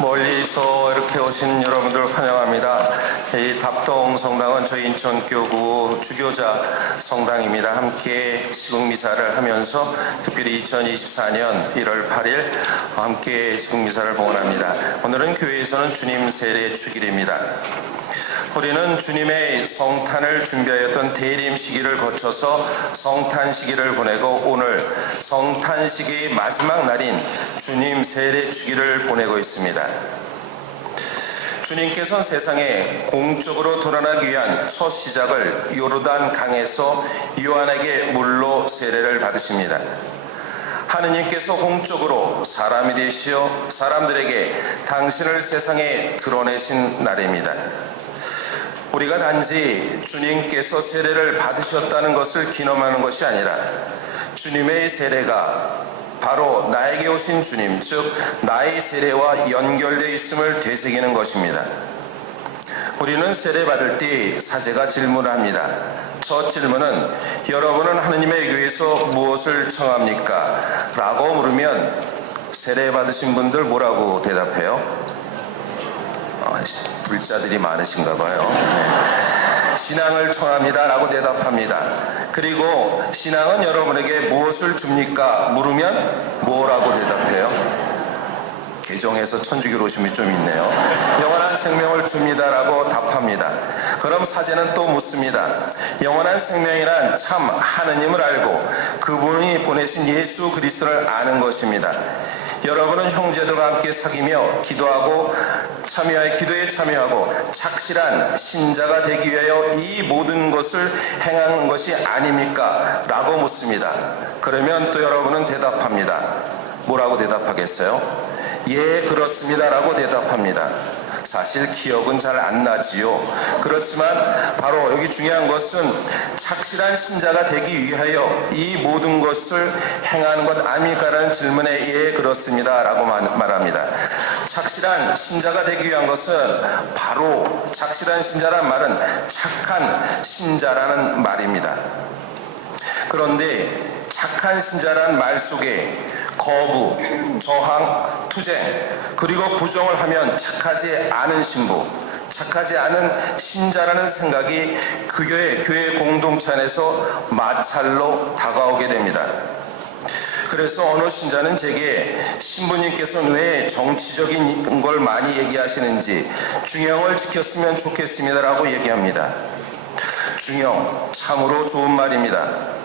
멀리서 이렇게 오신 여러분들 환영합니다. 이 답동 성당은 저희 인천교구 주교자 성당입니다. 함께 시국미사를 하면서 특별히 2024년 1월 8일 함께 시국미사를 봉헌합니다. 오늘은 교회에서는 주님 세례 주일입니다. 우리는 주님의 성탄을 준비하였던 대림 시기를 거쳐서 성탄 시기를 보내고 오늘 성탄 시기의 마지막 날인 주님 세례 주기를 보내고 있습니다. 주님께서는 세상에 공적으로 드러나기 위한 첫 시작을 요르단 강에서 요한에게 물로 세례를 받으십니다. 하느님께서 공적으로 사람이 되시어 사람들에게 당신을 세상에 드러내신 날입니다. 우리가 단지 주님께서 세례를 받으셨다는 것을 기념하는 것이 아니라 주님의 세례가 바로 나에게 오신 주님, 즉 나의 세례와 연결되어 있음을 되새기는 것입니다. 우리는 세례 받을 때 사제가 질문을 합니다. 첫 질문은 여러분은 하느님의 교회에서 무엇을 청합니까? 라고 물으면 세례 받으신 분들 뭐라고 대답해요? 불자들이 많으신가 봐요. 네. 신앙을 청합니다 라고 대답합니다. 그리고 신앙은 여러분에게 무엇을 줍니까? 물으면 뭐라고 대답해요? 개종해서 천주교로 오신 분이 좀 있네요. 영원한 생명을 줍니다 라고 답합니다. 그럼 사제는 또 묻습니다. 영원한 생명이란 참 하느님을 알고 그분이 보내신 예수 그리스도를 아는 것입니다. 여러분은 형제들과 함께 사귀며 기도하고 기도에 참여하고 착실한 신자가 되기 위하여 이 모든 것을 행한 것이 아닙니까? 라고 묻습니다. 그러면 또 여러분은 대답합니다. 뭐라고 대답하겠어요? 예, 그렇습니다 라고 대답합니다. 사실 기억은 잘 안 나지요. 그렇지만 바로 여기 중요한 것은 착실한 신자가 되기 위하여 이 모든 것을 행하는 것 아닙니까? 라는 질문에 예, 그렇습니다 라고 말합니다. 착실한 신자가 되기 위한 것은 바로 착실한 신자란 말은 착한 신자라는 말입니다. 그런데 착한 신자라는 말 속에 거부, 저항, 투쟁, 그리고 부정을 하면 착하지 않은 신부, 착하지 않은 신자라는 생각이 그 교회 공동체 안에서 마찰로 다가오게 됩니다. 그래서 어느 신자는 제게 신부님께서는 왜 정치적인 걸 많이 얘기하시는지 중형을 지켰으면 좋겠습니다 라고 얘기합니다. 중형, 참으로 좋은 말입니다.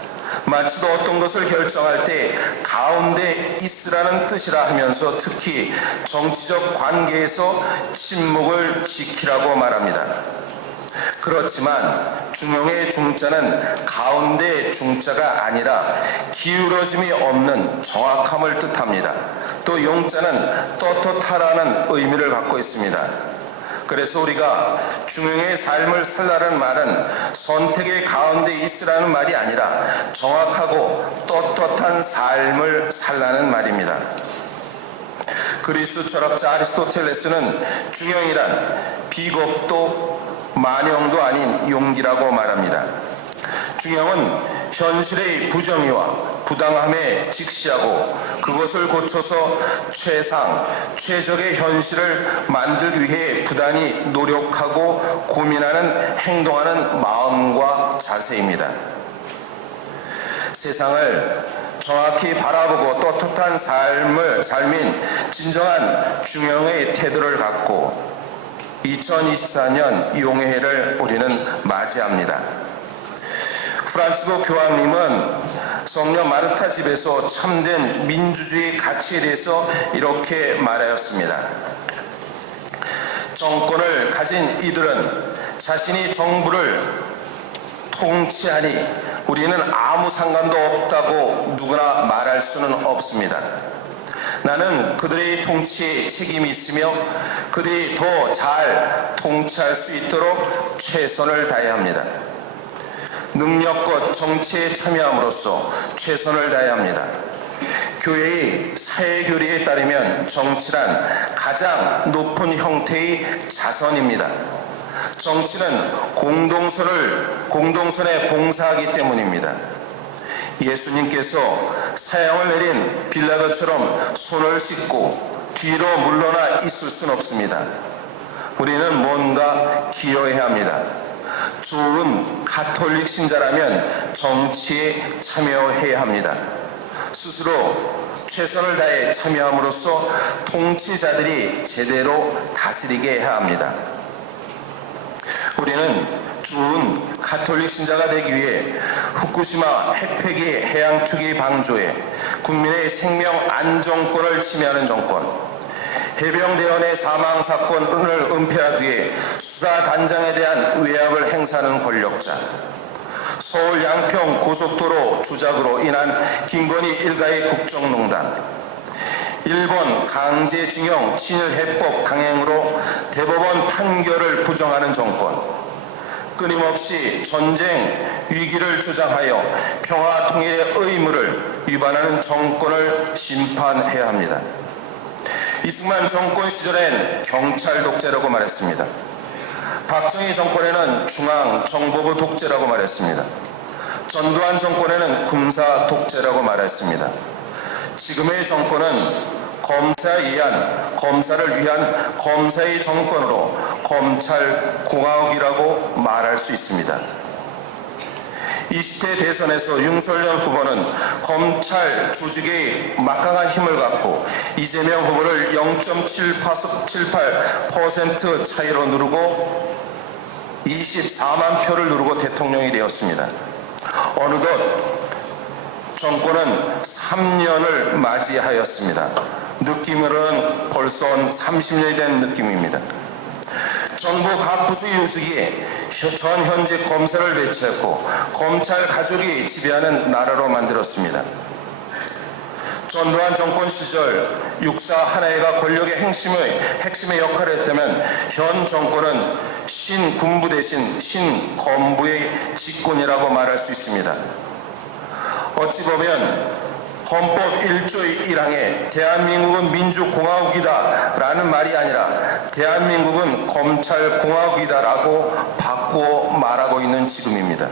마치도 어떤 것을 결정할 때 가운데 있으라는 뜻이라 하면서 특히 정치적 관계에서 침묵을 지키라고 말합니다. 그렇지만 중형의 중자는 가운데 중자가 아니라 기울어짐이 없는 정확함을 뜻합니다. 또 용자는 떳떳하라는 의미를 갖고 있습니다. 그래서 우리가 중형의 삶을 살라는 말은 선택의 가운데 있으라는 말이 아니라 정확하고 떳떳한 삶을 살라는 말입니다. 그리스 철학자 아리스토텔레스는 중형이란 비겁도 만영도 아닌 용기라고 말합니다. 중형은 현실의 부정의와 부당함에 직시하고 그것을 고쳐서 최적의 현실을 만들기 위해 부단히 노력하고 고민하는 행동하는 마음과 자세입니다. 세상을 정확히 바라보고 떳떳한 삶인 진정한 중형의 태도를 갖고 2024년 용해를 우리는 맞이합니다. 프란치스코 교황님은 성녀 마르타 집에서 참된 민주주의 가치에 대해서 이렇게 말하였습니다. 정권을 가진 이들은 자신이 정부를 통치하니 우리는 아무 상관도 없다고 누구나 말할 수는 없습니다. 나는 그들의 통치에 책임이 있으며 그들이 더 잘 통치할 수 있도록 최선을 다해야 합니다. 능력껏 정치에 참여함으로써 최선을 다해야 합니다. 교회의 사회교리에 따르면 정치란 가장 높은 형태의 자선입니다. 정치는 공동선에 봉사하기 때문입니다. 예수님께서 사형을 내린 빌라도처럼 손을 씻고 뒤로 물러나 있을 순 없습니다. 우리는 뭔가 기여해야 합니다. 좋은 가톨릭 신자라면 정치에 참여해야 합니다. 스스로 최선을 다해 참여함으로써 통치자들이 제대로 다스리게 해야 합니다. 우리는 좋은 가톨릭 신자가 되기 위해 후쿠시마 핵폐기 해양 투기 방조에 국민의 생명 안정권을 침해하는 정권, 해병대원의 사망 사건을 은폐하기 위해 수사단장에 대한 외압을 행사하는 권력자, 서울 양평 고속도로 조작으로 인한 김건희 일가의 국정농단, 일본 강제징용 친일해법 강행으로 대법원 판결을 부정하는 정권, 끊임없이 전쟁 위기를 조장하여 평화 통일의 의무를 위반하는 정권을 심판해야 합니다. 이승만 정권 시절엔 경찰 독재라고 말했습니다. 박정희 정권에는 중앙정보부 독재라고 말했습니다. 전두환 정권에는 군사 독재라고 말했습니다. 지금의 정권은 검사를 위한 검사의 정권으로 검찰공화국이라고 말할 수 있습니다. 20대 대선에서 윤석열 후보는 검찰 조직의 막강한 힘을 갖고 이재명 후보를 0.78% 차이로 누르고 24만 표를 누르고 대통령이 되었습니다. 어느덧 정권은 3년을 맞이하였습니다. 느낌으로는 벌써 30년이 된 느낌입니다. 정부 각 부수 요직이 전 현직 검사를 배치했고 검찰 가족이 지배하는 나라로 만들었습니다. 전두환 정권 시절 육사 하나회가 권력의 핵심의 역할을 했다면 현 정권은 신군부 대신 신검부의 집권이라고 말할 수 있습니다. 어찌 보면 헌법 1조 1항에 대한민국은 민주공화국이다 라는 말이 아니라 대한민국은 검찰공화국이다 라고 바꾸어 말하고 있는 지금입니다.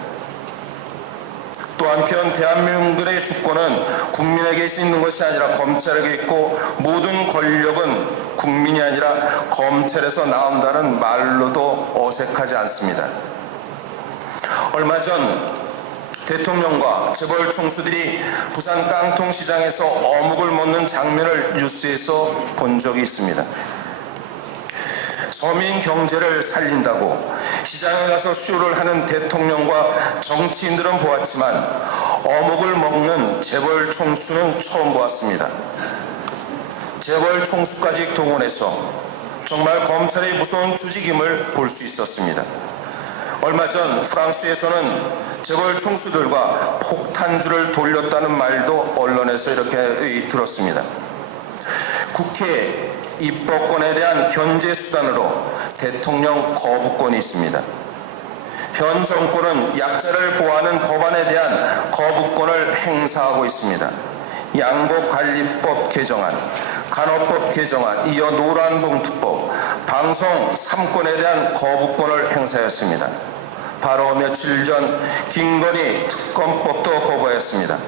또 한편 대한민국의 주권은 국민에게 있는 것이 아니라 검찰에게 있고 모든 권력은 국민이 아니라 검찰에서 나온다는 말로도 어색하지 않습니다. 얼마 전 대통령과 재벌 총수들이 부산 깡통시장에서 어묵을 먹는 장면을 뉴스에서 본 적이 있습니다. 서민 경제를 살린다고 시장에 가서 쇼를 하는 대통령과 정치인들은 보았지만 어묵을 먹는 재벌 총수는 처음 보았습니다. 재벌 총수까지 동원해서 정말 검찰의 무서운 조직임을 볼 수 있었습니다. 얼마 전 프랑스에서는 재벌 총수들과 폭탄주를 돌렸다는 말도 언론에서 이렇게 들었습니다. 국회 입법권에 대한 견제 수단으로 대통령 거부권이 있습니다. 현 정권은 약자를 보호하는 법안에 대한 거부권을 행사하고 있습니다. 양곡관리법 개정안, 간호법 개정안, 이어 노란봉투법, 방송 3권에 대한 거부권을 행사했습니다. 바로 며칠 전 김건희 특검법도 거부하였습니다.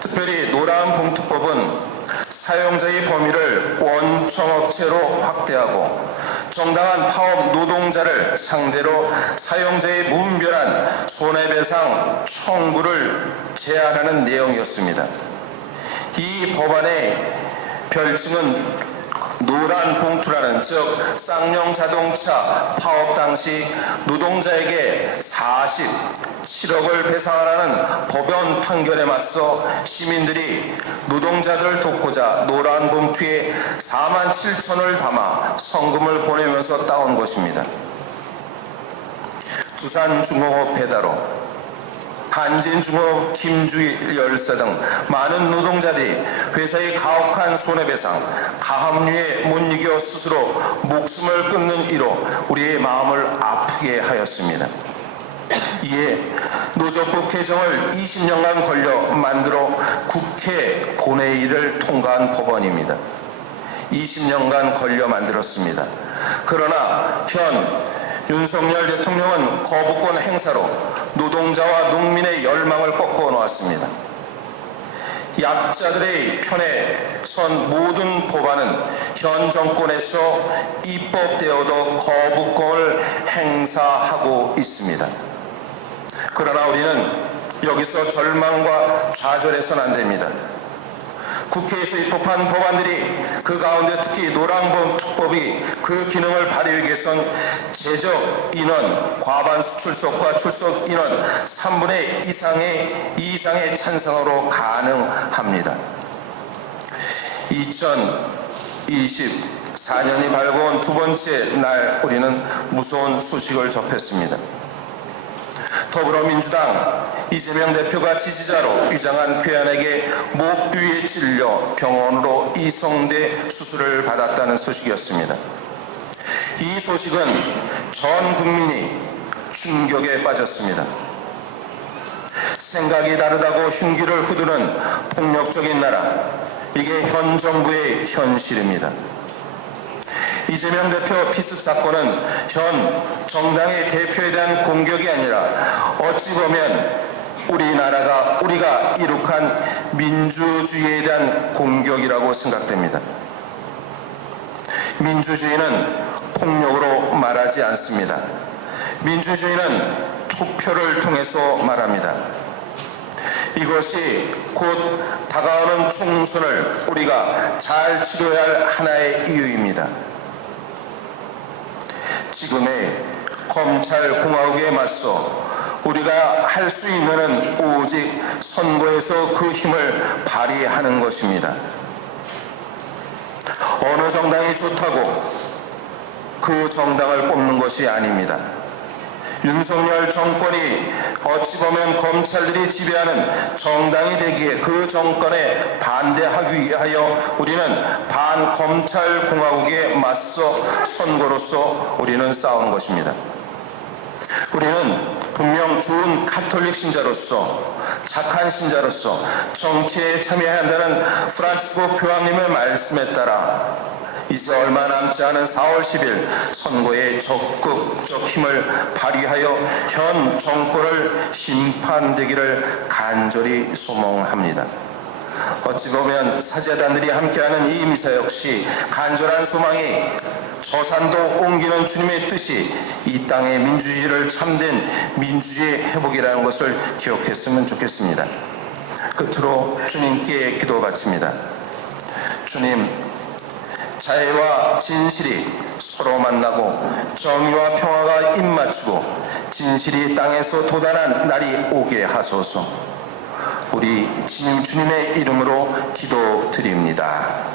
특별히 노란봉투법은 사용자의 범위를 원청업체로 확대하고 정당한 파업 노동자를 상대로 사용자의 무분별한 손해배상 청구를 제한하는 내용이었습니다. 이 법안의 별칭은 노란 봉투라는, 즉 쌍용 자동차 파업 당시 노동자에게 47억을 배상하라는 법원 판결에 맞서 시민들이 노동자들을 돕고자 노란 봉투에 47,000원을 담아 성금을 보내면서 따온 것입니다. 두산중공업 배달업, 한진중공업 김주열사 등 많은 노동자들이 회사의 가혹한 손해배상, 가압류에 못 이겨 스스로 목숨을 끊는 이로 우리의 마음을 아프게 하였습니다. 이에 노조법 개정을 20년간 걸려 만들어 국회 본회의를 통과한 법원입니다. 20년간 걸려 만들었습니다. 그러나 현 윤석열 대통령은 거부권 행사로 노동자와 농민의 열망을 꺾어 놓았습니다. 약자들의 편에 선 모든 법안은 현 정권에서 입법되어도 거부권을 행사하고 있습니다. 그러나 우리는 여기서 절망과 좌절해서는 안 됩니다. 국회에서 입법한 법안들이 그 가운데 특히 노란봉 특법이 그 기능을 발휘하기 위해선 재적 인원, 과반수 출석과 출석 인원 3분의 2 이상의 찬성으로 가능합니다. 2024년이 밝아온 두 번째 날 우리는 무서운 소식을 접했습니다. 더불어민주당 이재명 대표가 지지자로 위장한 괴한에게 목뒤에 찔려 병원으로 이송돼 수술을 받았다는 소식이었습니다. 이 소식은 전 국민이 충격에 빠졌습니다. 생각이 다르다고 흉기를 후두는 폭력적인 나라, 이게 현 정부의 현실입니다. 이재명 대표 피습 사건은 현 정당의 대표에 대한 공격이 아니라 어찌 보면 우리가 이룩한 민주주의에 대한 공격이라고 생각됩니다. 민주주의는 폭력으로 말하지 않습니다. 민주주의는 투표를 통해서 말합니다. 이것이 곧 다가오는 총선을 우리가 잘 치러야 할 하나의 이유입니다. 지금의 검찰공화국에 맞서 우리가 할 수 있는 오직 선거에서 그 힘을 발휘하는 것입니다. 어느 정당이 좋다고 그 정당을 뽑는 것이 아닙니다. 윤석열 정권이 어찌 보면 검찰들이 지배하는 정당이 되기에 그 정권에 반대하기 위하여 우리는 반검찰공화국에 맞서 선거로서 우리는 싸우는 것입니다. 우리는 분명 좋은 가톨릭 신자로서 착한 신자로서 정치에 참여해야 한다는 프란치스코 교황님의 말씀에 따라 이제 얼마 남지 않은 4월 10일 선거에 적극적 힘을 발휘하여 현 정권을 심판되기를 간절히 소망합니다. 어찌 보면 사제단들이 함께하는 이 미사 역시 간절한 소망이 저산도 옮기는 주님의 뜻이 이 땅의 민주주의를 참된 민주주의의 회복이라는 것을 기억했으면 좋겠습니다. 끝으로 주님께 기도 바칩니다. 주님, 자애와 진실이 서로 만나고 정의와 평화가 입맞추고 진실이 땅에서 도달한 날이 오게 하소서. 우리 주님의 이름으로 기도드립니다.